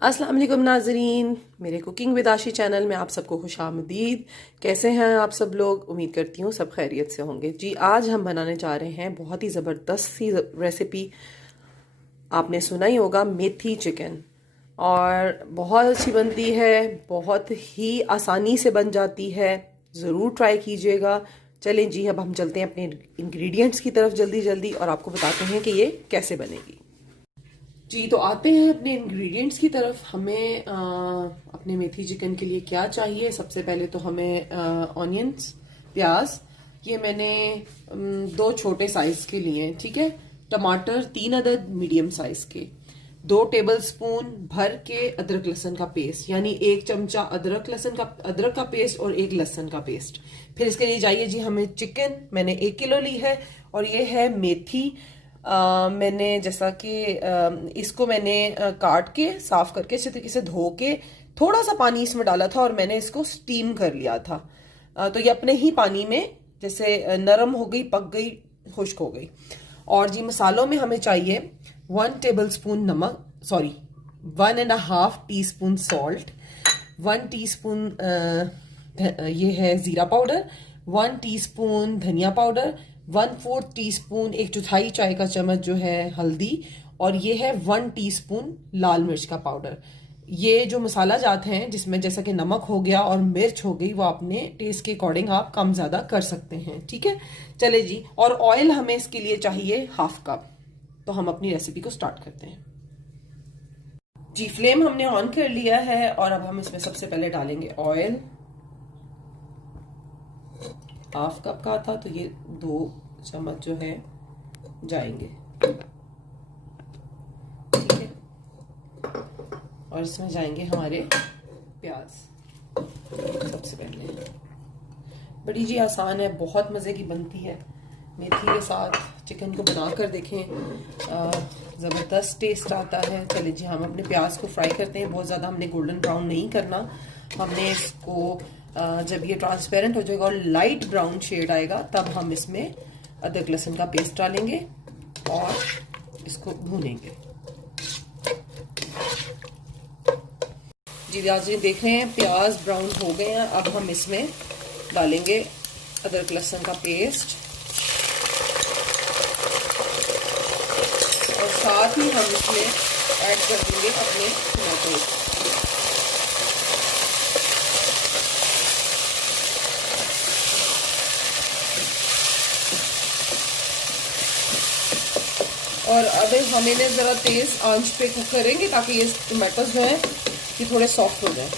अस्सलाम वालेकुम नाजरीन, मेरे कुकिंग विद आशी चैनल में आप सबको खुश आमदीद। कैसे हैं आप सब लोग? उम्मीद करती हूँ सब खैरियत से होंगे। जी, आज हम बनाने जा रहे हैं बहुत ही ज़बरदस्त सी रेसिपी। आपने सुना ही होगा, मेथी चिकन। और बहुत अच्छी बनती है, बहुत ही आसानी से बन जाती है। ज़रूर ट्राई कीजिएगा। चलें जी, अब हम चलते हैं अपने इंग्रेडिएंट्स की तरफ जल्दी जल्दी और आपको बताते हैं कि ये कैसे बनेगी। जी, तो आते हैं अपने इंग्रेडिएंट्स की तरफ। हमें अपने मेथी चिकन के लिए क्या चाहिए। सबसे पहले तो हमें ऑनियंस, प्याज, ये मैंने 2 छोटे साइज के लिए हैं, ठीक है। टमाटर 3 अदद मीडियम साइज के, 2 टेबलस्पून भर के अदरक लहसुन का पेस्ट, यानी 1 चमचा अदरक का पेस्ट और 1 लहसुन का पेस्ट। फिर इसके लिए चाहिए जी हमें चिकन, मैंने 1 किलो ली है। और ये है मेथी। मैंने जैसा कि इसको मैंने काट के साफ करके अच्छे तरीके से धो के थोड़ा सा पानी इसमें डाला था और मैंने इसको स्टीम कर लिया था। तो ये अपने ही पानी में जैसे नरम हो गई, पक गई, खुश्क हो गई। और जी मसालों में हमें चाहिए 1 टेबलस्पून नमक, 1.5 टीस्पून सॉल्ट, 1 टीस्पून ये है जीरा पाउडर, 1 टीस्पून धनिया पाउडर, 1/4 टीस्पून, 1/4 चाय का चम्मच जो है हल्दी, और ये है 1 टीस्पून लाल मिर्च का पाउडर। ये जो मसाला जात हैं जिसमें जैसा कि नमक हो गया और मिर्च हो गई, वो अपने टेस्ट के अकॉर्डिंग आप कम ज्यादा कर सकते हैं, ठीक है। चले जी, और ऑयल हमें इसके लिए चाहिए 1/2 कप। तो हम अपनी रेसिपी को स्टार्ट करते हैं। जी, फ्लेम हमने ऑन कर लिया है और अब हम इसमें सबसे पहले डालेंगे ऑयल। 1/2 कप का था तो ये 2 चम्मच जो है जाएंगे, ठीक है। और इसमें जाएंगे हमारे प्याज सबसे पहले। बड़ी जी आसान है, बहुत मज़े की बनती है। मेथी के साथ चिकन को बना कर देखें, ज़बरदस्त टेस्ट आता है। चलिए जी, हम अपने प्याज को फ्राई करते हैं। बहुत ज़्यादा हमने गोल्डन ब्राउन नहीं करना। हमने इसको जब ये ट्रांसपेरेंट हो जाएगा और लाइट ब्राउन शेड आएगा, तब हम इसमें अदरक लहसुन का पेस्ट डालेंगे और इसको भूनेंगे। जी, आज ये देख रहे हैं प्याज ब्राउन हो गए हैं। अब हम इसमें डालेंगे अदरक लहसुन का पेस्ट और साथ ही हम इसमें ऐड कर देंगे अपने टमाटो। और अब हम इन्हें ज़रा तेज़ आंच पे कुक करेंगे ताकि ये टमाटोज जो हैं ये थोड़े सॉफ्ट हो जाएं।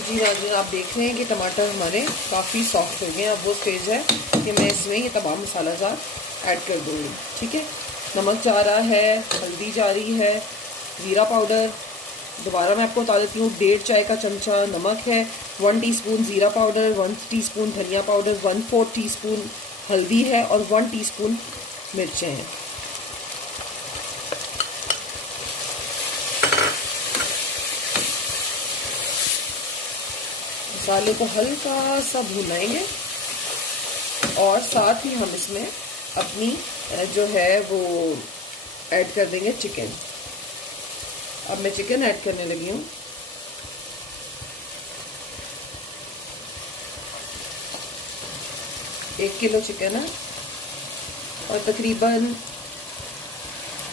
जी नाज़रीन, आप देख रहे हैं कि टमाटर हमारे काफ़ी सॉफ्ट हो गए हैं। अब वो स्टेज है कि मैं इसमें ये तमाम मसाला जार ऐड कर दूँगी, ठीक है। नमक जा रहा है, हल्दी जा रही है, जीरा पाउडर दोबारा मैं आपको बता देती हूँ 1.5 चाय का चमचा नमक है, 1 टीस्पून जीरा पाउडर, 1 टीस्पून धनिया पाउडर, 1/4 टीस्पून हल्दी है और 1 टीस्पून मिर्चें हैं। मसाले को हल्का सा भुनाएंगे और साथ ही हम इसमें अपनी जो है वो ऐड कर देंगे चिकन। अब मैं चिकन ऐड करने लगी हूँ। एक किलो चिकन है और तकरीबन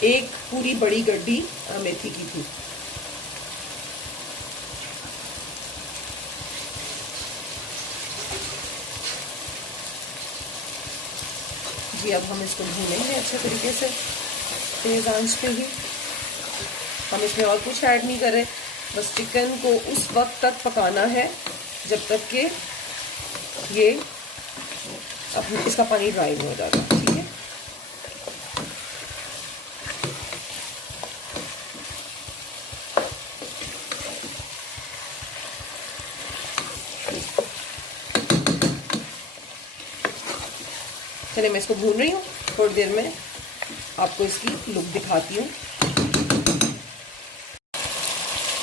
1 पूरी बड़ी गड्डी मेथी की थी। जी, अब हम इसको भूनेंगे अच्छे तरीके से तेज़ आंच पे ही। हम इसमें और कुछ ऐड नहीं करें, बस चिकन को उस वक्त तक पकाना है जब तक कि ये अपने इसका पानी ड्राई नहीं हो जाता, ठीक है। चलिए, मैं इसको भून रही हूँ। थोड़ी देर में आपको इसकी लुक दिखाती हूँ।